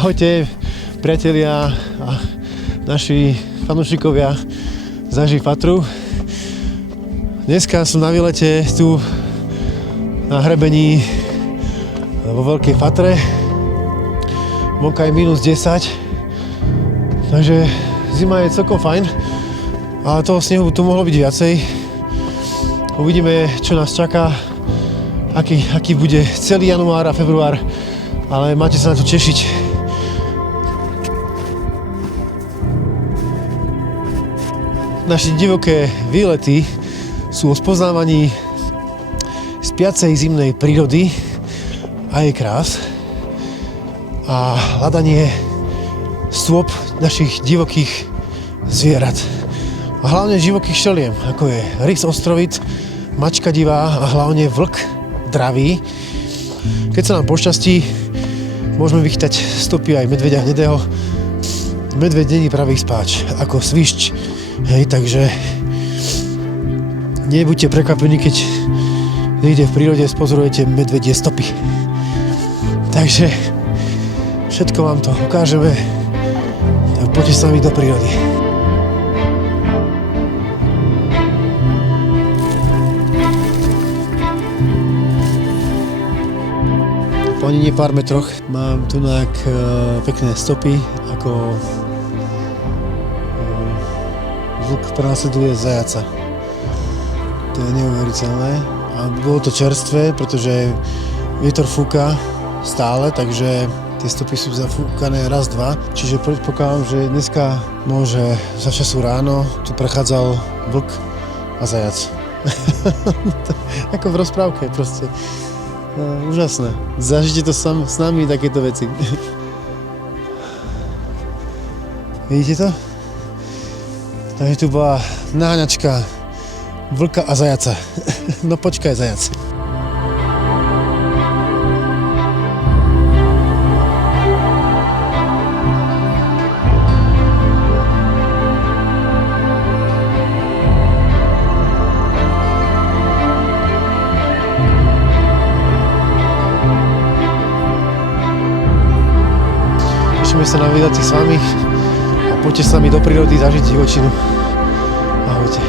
Ahojte, priatelia a naši fanúšikovia Zažij Fatru. Dneska som na výlete tu na hrebení vo Veľkej Fatre. Vonka je -10, takže zima je celkom fajn, ale toho snehu tu mohlo byť viacej. Uvidíme, čo nás čaká, aký bude celý január a február, ale máte sa na to tešiť. Naše divoké výlety sú o spoznávaní spiacej zimnej prírody a jej krás a hľadanie stôp našich divokých zvierat. A hlavne divokých šeliem, ako je rys ostrovit, mačka divá a hlavne vlk dravý. Keď sa nám pošťastí, môžeme vychytať stopy aj medveďa hnedého. Medveď není pravý spáč, ako svišť. Hej, takže nebuďte prekvapení, keď niekde v prírode spozorujete medvedie stopy. Takže všetko vám to ukážeme. Poďte s nami do prírody. Po ani nie pár metroch mám tu pekné stopy, ako vlk prenasleduje zajaca. To je neuveriteľné. A bolo to čerstvé, pretože vietor fúka stále, takže tie stopy sú zafúkané raz, dva. Čiže predpokladám, že dneska môže za času ráno tu prechádzal vlk a zajac. Ako v rozprávke proste. No, úžasné. Zažite to s nami takéto veci. Vidíte to? Takže tu bola naháňačka vlka a zajaca. No počkaj, zajac. Tešíme sa na výlety s vami a poďte s nami do prírody zažiť divočinu. Ahojte.